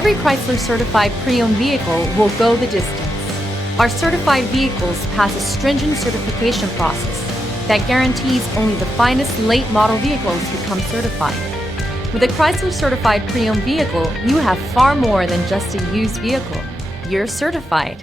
Every Chrysler certified pre-owned vehicle will go the distance. Our certified vehicles pass a stringent certification process that guarantees only the finest late model vehicles become certified. With a Chrysler certified pre-owned vehicle, you have far more than just a used vehicle. You're certified.